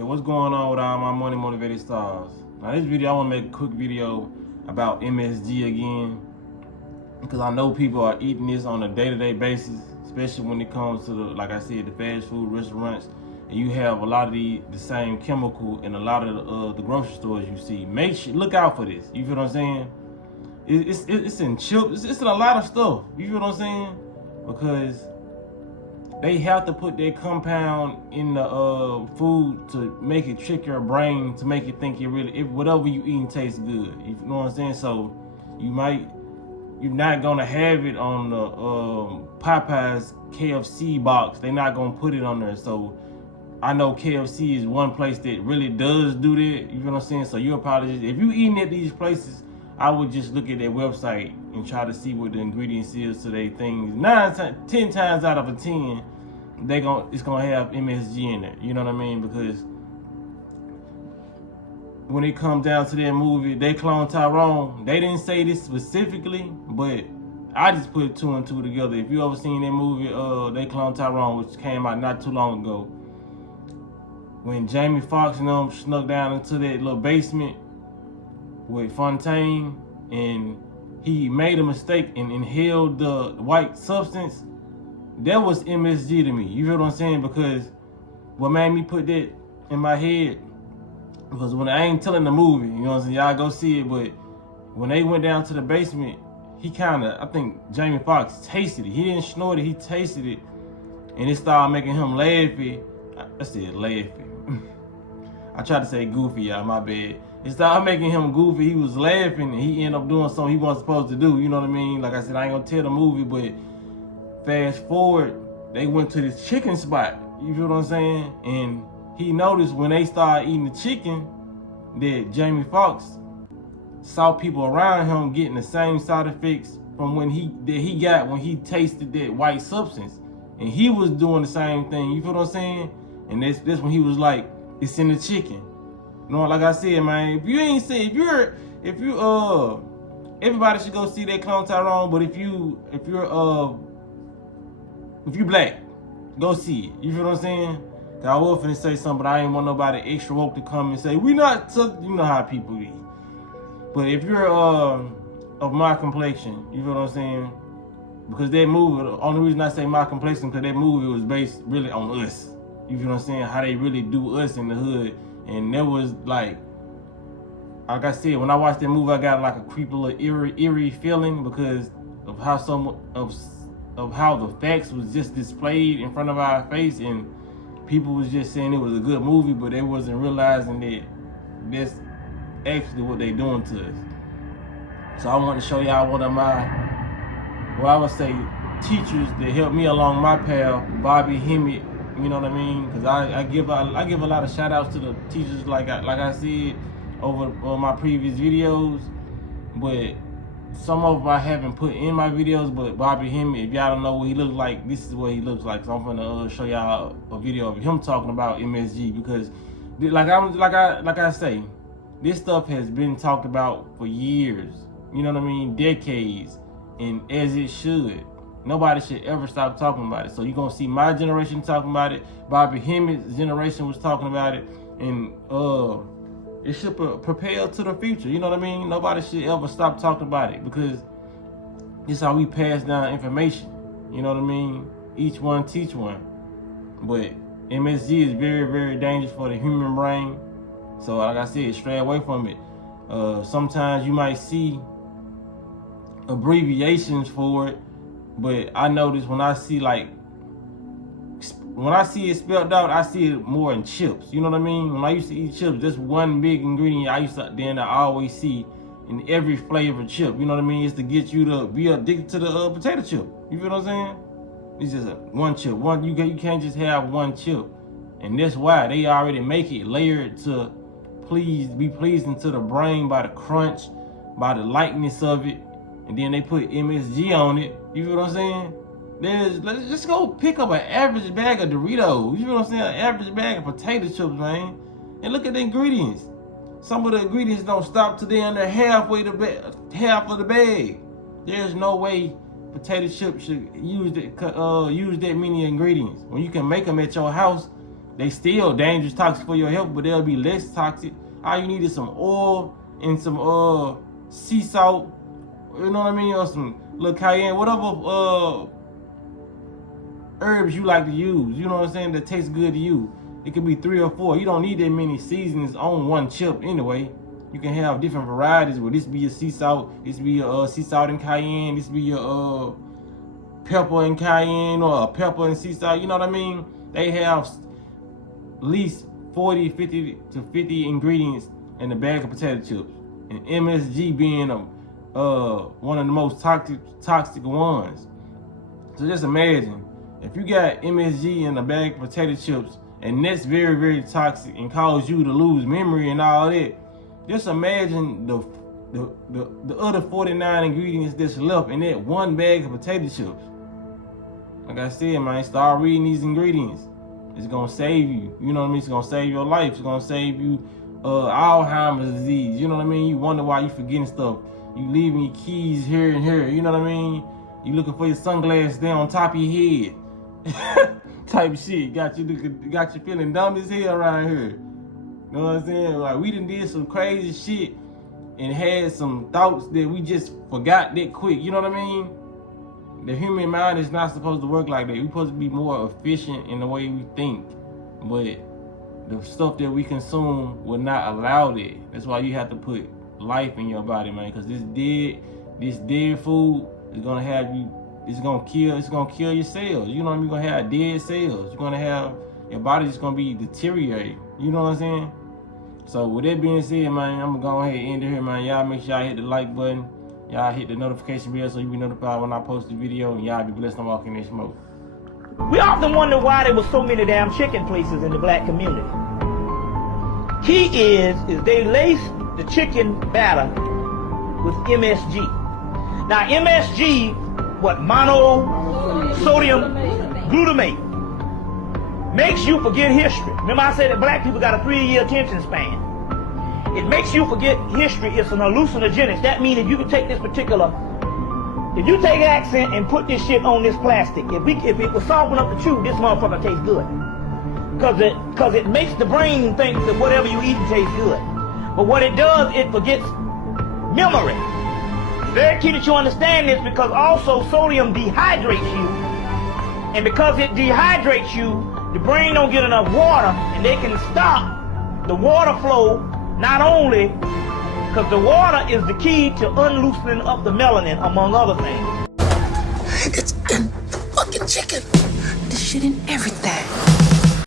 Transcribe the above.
Okay, what's going on with all my money motivated stars? Now this video, I want to make a quick video about MSG again, because I know people are eating this on a day-to-day basis, especially when it comes to like I said, the fast food restaurants, and you have a lot of the same chemical in a lot of the grocery stores you see. Make sure, look out for this. You feel what I'm saying? It's in chips. It's in a lot of stuff. You feel what I'm saying? Because they have to put their compound in the food to make it trick your brain, to make it think whatever you eating tastes good. You know what I'm saying? So you're not gonna have it on the Popeyes KFC box. They're not gonna put it on there. So I know KFC is one place that really does do that. You know what I'm saying? So you apologize if you eating at these places. I would just look at their website and try to see what the ingredients is to their things. 10 times out of 10, it's gonna have MSG in it. You know what I mean? Because when it comes down to that movie, They Clone Tyrone, they didn't say this specifically, but I just put 2 and 2 together. If you ever seen that movie, They Clone Tyrone, which came out not too long ago, when Jamie Foxx and them snuck down into that little basement with Fontaine, and he made a mistake and inhaled the white substance, that was MSG to me. You feel what I'm saying? Because what made me put that in my head, because when I ain't telling the movie, you know what I'm saying, y'all go see it, but when they went down to the basement, he I think Jamie Foxx tasted it. He didn't snort it, he tasted it, and it started making him laughy. I said laughy. I tried to say goofy, y'all, my bad. It started making him goofy. He was laughing, and he ended up doing something he wasn't supposed to do. You know what I mean? Like I said, I ain't gonna tell the movie, but fast forward, they went to this chicken spot. You feel what I'm saying? And he noticed when they started eating the chicken that Jamie Foxx saw people around him getting the same side effects from when he got when he tasted that white substance, and he was doing the same thing. You feel what I'm saying? And that's when he was like, it's in the chicken. You know, like I said, man, if you ain't see, if you everybody should go see that Clone Tyrone, but if you black, go see it. You feel what I'm saying? I was finna say something, but I ain't want nobody extra woke to come and say, we not, you know how people eat. But if you're of my complexion, you feel what I'm saying? Because that movie, the only reason I say my complexion, because that movie was based really on us. You feel what I'm saying? How they really do us in the hood. And there was like I said, when I watched that movie, I got like a creepy little eerie feeling because of how of how the facts was just displayed in front of our face, and people was just saying it was a good movie, but they wasn't realizing that that's actually what they doing to us. So I want to show y'all one of my, well, I would say teachers that helped me along my path, Bobby Hemmett. You know what I mean? Because I give a lot of shout outs to the teachers, like I said over my previous videos, but some of them I haven't put in my videos. But Bobby Hemmett, if y'all don't know what he looks like, this is what he looks like. So I'm gonna show y'all a video of him talking about MSG, because like I say, this stuff has been talked about for years. You know what I mean? Decades, and as it should. Nobody should ever stop talking about it. So you're gonna see my generation talking about it. Bobby Hemmett's generation was talking about it, and it should prepare to the future. You know what I mean? Nobody should ever stop talking about it, because it's how we pass down information. You know what I mean? Each one teach one. But MSG is very, very dangerous for the human brain. So like I said, stray away from it. Sometimes you might see abbreviations for it. But I notice when I see it spelled out, I see it more in chips. You know what I mean? When I used to eat chips, just one big ingredient I always see in every flavor chip. You know what I mean? It's to get you to be addicted to the potato chip. You feel what I'm saying? It's just one chip. You can't just have one chip, and that's why they already make it layered to be pleasing to the brain by the crunch, by the lightness of it. And then they put MSG on it. You feel what I'm saying? Let's just go pick up an average bag of Doritos. You feel what I'm saying? An average bag of potato chips, man. And look at the ingredients. Some of the ingredients don't stop till they're under half of the bag. There's no way potato chips should use that many ingredients when you can make them at your house. They still dangerous, toxic for your health, but they'll be less toxic. All you need is some oil and some sea salt, you know what I mean, or some little cayenne, whatever herbs you like to use, you know what I'm saying, that tastes good to you. It could be 3 or 4. You don't need that many seasonings on one chip anyway. You can have different varieties where this be your sea salt, this be your sea salt and cayenne, this be your pepper and cayenne, or pepper and sea salt, you know what I mean? They have at least 40, 50 to 50 ingredients in a bag of potato chips. And MSG being one of the most toxic ones. So just imagine, if you got MSG in a bag of potato chips, and that's very, very toxic and cause you to lose memory and all that, just imagine the other 49 ingredients that's left in that one bag of potato chips. Like I said, man, start reading these ingredients. It's gonna save you. You know what I mean? It's gonna save your life. It's gonna save you Alzheimer's disease. You know what I mean? You wonder why you forgetting stuff. You leaving your keys here and here. You know what I mean? You looking for your sunglasses there on top of your head. Type shit. Got you feeling dumb as hell around here. You know what I'm saying? Like, we done did some crazy shit and had some thoughts that we just forgot that quick. You know what I mean? The human mind is not supposed to work like that. We're supposed to be more efficient in the way we think. But the stuff that we consume will not allow that. That's why you have to put life in your body, man. Because this dead food is gonna have you. It's gonna kill your cells. You know what I mean? You're gonna have dead cells. You're gonna have your body's gonna be deteriorating. You know what I'm saying? So with that being said, man, I'm gonna go ahead and end it here, man. Y'all make sure y'all hit the like button. Y'all hit the notification bell so you be notified when I post the video, and y'all be blessed on walking that smoke. We often wonder why there were so many damn chicken places in the black community. Key is they lace the chicken batter with MSG. Now MSG, monosodium glutamate, makes you forget history. Remember I said that black people got a 3-year attention span. It makes you forget history. It's an hallucinogenic. That means if you can take this particular, if you take accent and put this shit on this plastic, if it was soften up the chew, this motherfucker tastes good. Cause it makes the brain think that whatever you eat tastes good. But what it does, it forgets memory. Very key that you understand this, because also sodium dehydrates you. And because it dehydrates you, the brain don't get enough water, and they can stop the water flow. Not only because the water is the key to unloosening of the melanin, among other things. It's in the fucking chicken. This shit in everything.